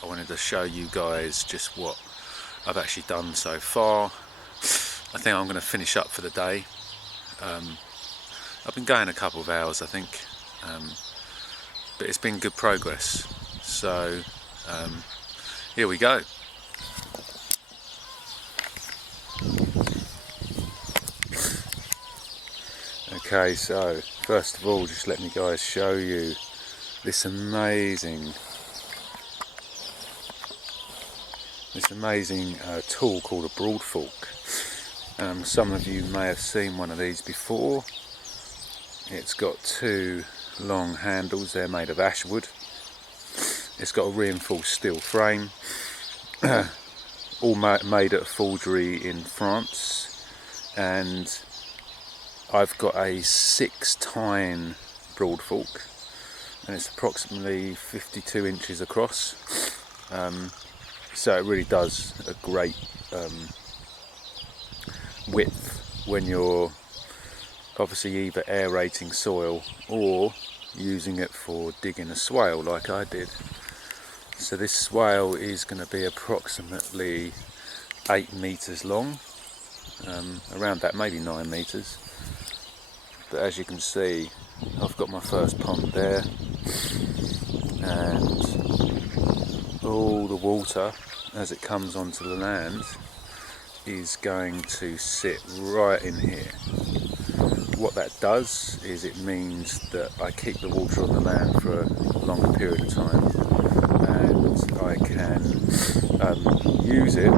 I wanted to show you guys just what I've actually done so far. I think I'm going to finish up for the day. I've been going a couple of hours, I think, but it's been good progress. So here we go. Okay, so first of all, just let me guys show you this amazing this amazing tool called a broad fork. Some of you may have seen one of these before. It's got two long handles, they're made of ash wood. It's got a reinforced steel frame, all made at a forgery in France, and I've got a 6-tine broad fork, and it's approximately 52 inches across, so it really does a great width when you're obviously either aerating soil or using it for digging a swale like I did. So this swale is going to be approximately 8 meters long, around that, maybe 9 meters. But as you can see, I've got my first pond there, and all the water as it comes onto the land is going to sit right in here. What that does is it means that I keep the water on the land for a longer period of time, and I can use it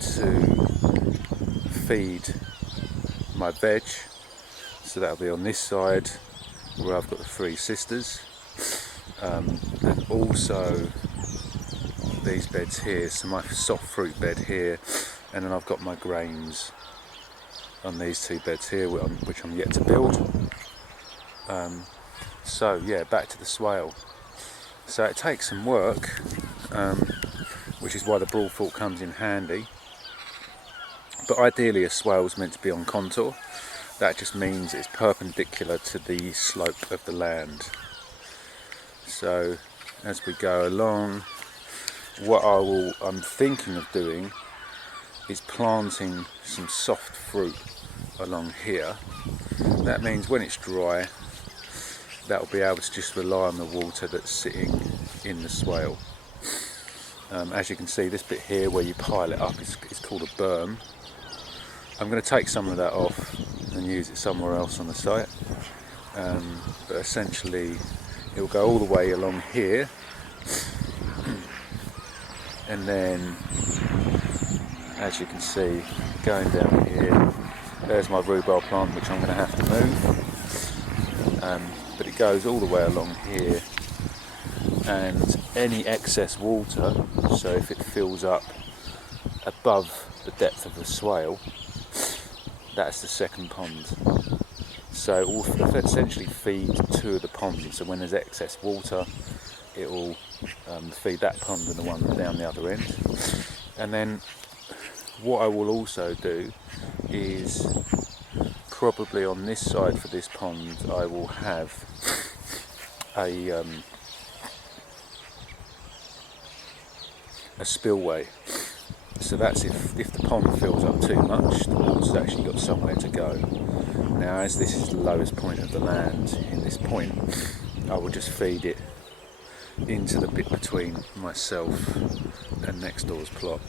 to feed my veg. So that'll be on this side where I've got the 3 sisters, and also these beds here, so my soft fruit bed here, and then I've got my grains on these 2 beds here, which I'm yet to build. So yeah, back to the swale. So it takes some work, which is why the broad fork comes in handy. But ideally a swale is meant to be on contour. That just means it's perpendicular to the slope of the land. So as we go along, what I'm thinking of doing is planting some soft fruit along here. That means when it's dry, that'll be able to just rely on the water that's sitting in the swale. As you can see, this bit here where you pile it up is called a berm. I'm going to take some of that off and use it somewhere else on the site, but essentially it will go all the way along here, and then as you can see, going down here, there's my rhubarb plant, which I'm going to have to move, but it goes all the way along here, and any excess water, so if it fills up above the depth of the swale, that's the second pond. So it will essentially feed 2 of the ponds, so when there's excess water it will feed that pond and the one down the other end. And then what I will also do is, probably on this side for this pond, I will have a spillway. So that's if the pond fills up too much, the water's actually got somewhere to go. Now, as this is the lowest point of the land in this point, I will just feed it into the bit between myself and next door's plot.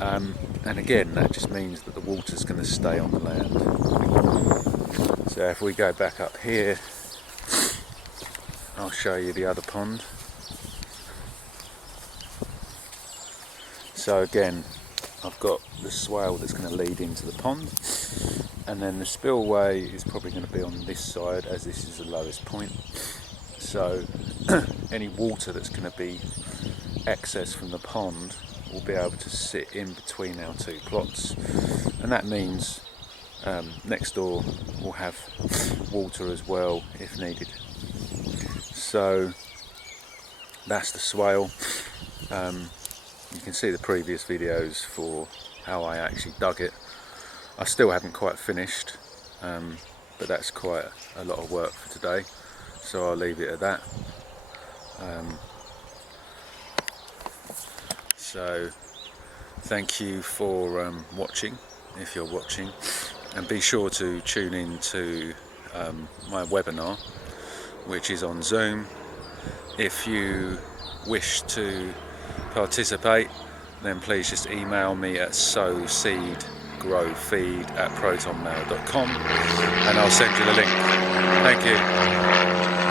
And again, that just means that the water's going to stay on the land. So if we go back up here, I'll show you the other pond. So again, I've got the swale that's going to lead into the pond, and then the spillway is probably going to be on this side, as this is the lowest point. So any water that's going to be excess from the pond will be able to sit in between our 2 plots, and that means next door will have water as well if needed. So that's the swale. You can see the previous videos for how I actually dug it. I still haven't quite finished, but that's quite a lot of work for today, so I'll leave it at that. So thank you for watching, if you're watching, and be sure to tune in to my webinar, which is on Zoom. If you wish to participate, then please just email me at sowseedgrowfeed@protonmail.com and I'll send you the link. Thank you.